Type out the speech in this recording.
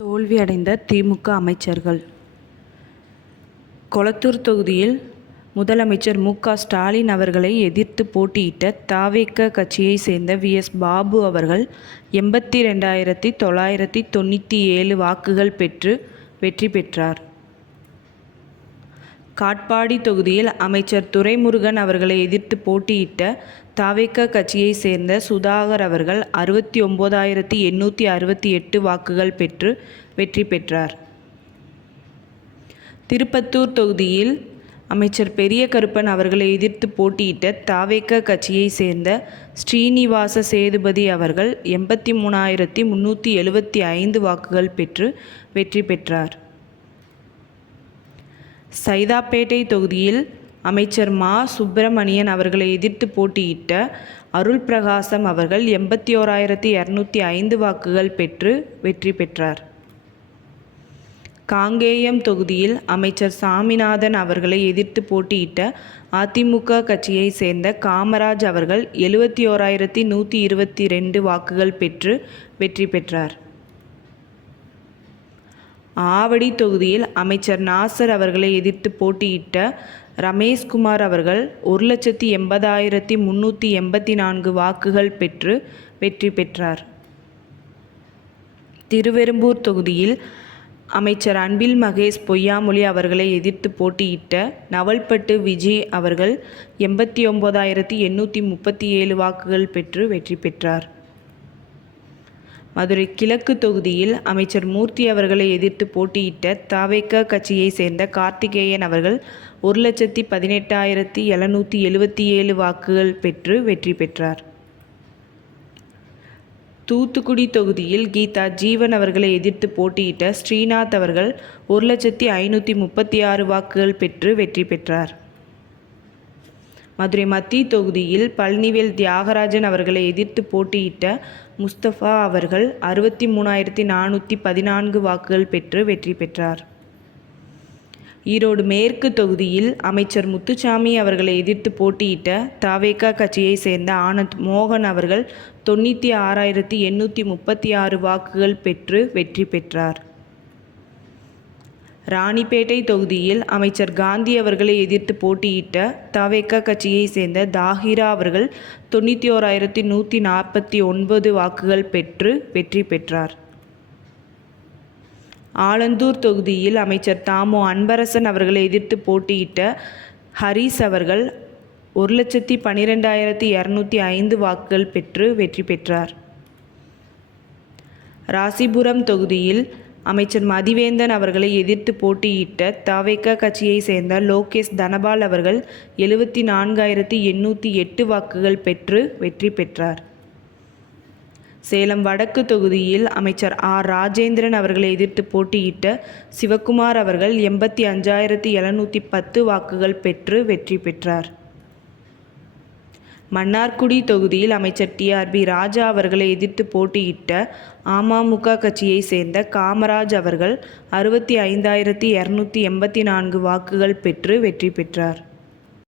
தோல்வியடைந்த திமுக அமைச்சர்கள். கொளத்தூர் தொகுதியில் முதலமைச்சர் மு.க.ஸ்டாலின் அவர்களை எதிர்த்து போட்டியிட்ட த.வெ.க. கட்சியைச் சேர்ந்த வி.எஸ். பாபு அவர்கள் 82,997 வாக்குகள் பெற்று வெற்றி பெற்றார். காட்பாடி தொகுதியில் அமைச்சர் துரைமுருகன் அவர்களை எதிர்த்து போட்டியிட்ட த.வெ.க. கட்சியைச் சேர்ந்த சுதாகர் அவர்கள் 69,868 வாக்குகள் பெற்று வெற்றி பெற்றார். திருப்பத்தூர் தொகுதியில் அமைச்சர் பெரிய கருப்பன் அவர்களை எதிர்த்து போட்டியிட்ட த.வெ.க. கட்சியைச் சேர்ந்த ஸ்ரீனிவாச சேதுபதி அவர்கள் 83,375 வாக்குகள் பெற்று வெற்றி பெற்றார். சைதாப்பேட்டை தொகுதியில் அமைச்சர் மா. சுப்பிரமணியன் அவர்களை எதிர்த்து போட்டியிட்ட அருள் பிரகாசம் அவர்கள் 81,205 வாக்குகள் பெற்று வெற்றி பெற்றார். காங்கேயம் தொகுதியில் அமைச்சர் சாமிநாதன் அவர்களை எதிர்த்து போட்டியிட்ட அதிமுக கட்சியைச் சேர்ந்த காமராஜ் அவர்கள் 71,122 வாக்குகள் பெற்று வெற்றி பெற்றார். ஆவடி தொகுதியில் அமைச்சர் நாசர் அவர்களை எதிர்த்து போட்டியிட்ட ரமேஷ்குமார் அவர்கள் 1,80,384 வாக்குகள் பெற்று வெற்றி பெற்றார். திருவெறும்பூர் தொகுதியில் அமைச்சர் அன்பில் மகேஷ் பொய்யாமொழி அவர்களை எதிர்த்து போட்டியிட்ட நவல்பட்டு விஜய் அவர்கள் 89,837 வாக்குகள் பெற்று வெற்றி பெற்றார். மதுரை கிழக்கு தொகுதியில் அமைச்சர் மூர்த்தி அவர்களை எதிர்த்து போட்டியிட்ட த.வெ.க. கட்சியைச் சேர்ந்த கார்த்திகேயன் அவர்கள் 1,18,777 வாக்குகள் பெற்று வெற்றி பெற்றார். தூத்துக்குடி தொகுதியில் கீதா ஜீவன் அவர்களை எதிர்த்து போட்டியிட்ட ஸ்ரீநாத் அவர்கள் 1,536 வாக்குகள் பெற்று வெற்றி பெற்றார். மதுரை மத்திய தொகுதியில் பழனிவேல் தியாகராஜன் அவர்களை எதிர்த்து போட்டியிட்ட முஸ்தபா அவர்கள் 63,414 வாக்குகள் பெற்று வெற்றி பெற்றார். ஈரோடு மேற்கு தொகுதியில் அமைச்சர் முத்துசாமி அவர்களை எதிர்த்து போட்டியிட்ட த.வெ.க. கட்சியைச் சேர்ந்த ஆனந்த் மோகன் அவர்கள் 96,836 வாக்குகள் பெற்று வெற்றி பெற்றார். ராணிப்பேட்டை தொகுதியில் அமைச்சர் காந்தி அவர்களை எதிர்த்து போட்டியிட்ட த.வெ.க. கட்சியைச் சேர்ந்த தாஹிரா அவர்கள் 91,149 வாக்குகள் பெற்று வெற்றி பெற்றார். ஆலந்தூர் தொகுதியில் அமைச்சர் தாமோ அன்பரசன் அவர்களை எதிர்த்து போட்டியிட்ட ஹரிஸ் அவர்கள் 1,12,205 வாக்குகள் பெற்று வெற்றி பெற்றார். ராசிபுரம் தொகுதியில் அமைச்சர் மதிவேந்தன் அவர்களை எதிர்த்து போட்டியிட்ட த.வெ.க. கட்சியைச் சேர்ந்த லோகேஷ் தனபால் அவர்கள் 74,808 வாக்குகள் பெற்று வெற்றி பெற்றார். சேலம் வடக்கு தொகுதியில் அமைச்சர் ஆர். ராஜேந்திரன் அவர்களை எதிர்த்து போட்டியிட்ட சிவக்குமார் அவர்கள் 85,710 வாக்குகள் பெற்று வெற்றி பெற்றார். மன்னார்குடி தொகுதியில் அமைச்சர் டி.ஆர்.பி. ராஜா அவர்களை எதிர்த்து போட்டியிட்ட அமமுக கட்சியைச் சேர்ந்த காமராஜ் அவர்கள் 65,284 வாக்குகள் பெற்று வெற்றி பெற்றார்.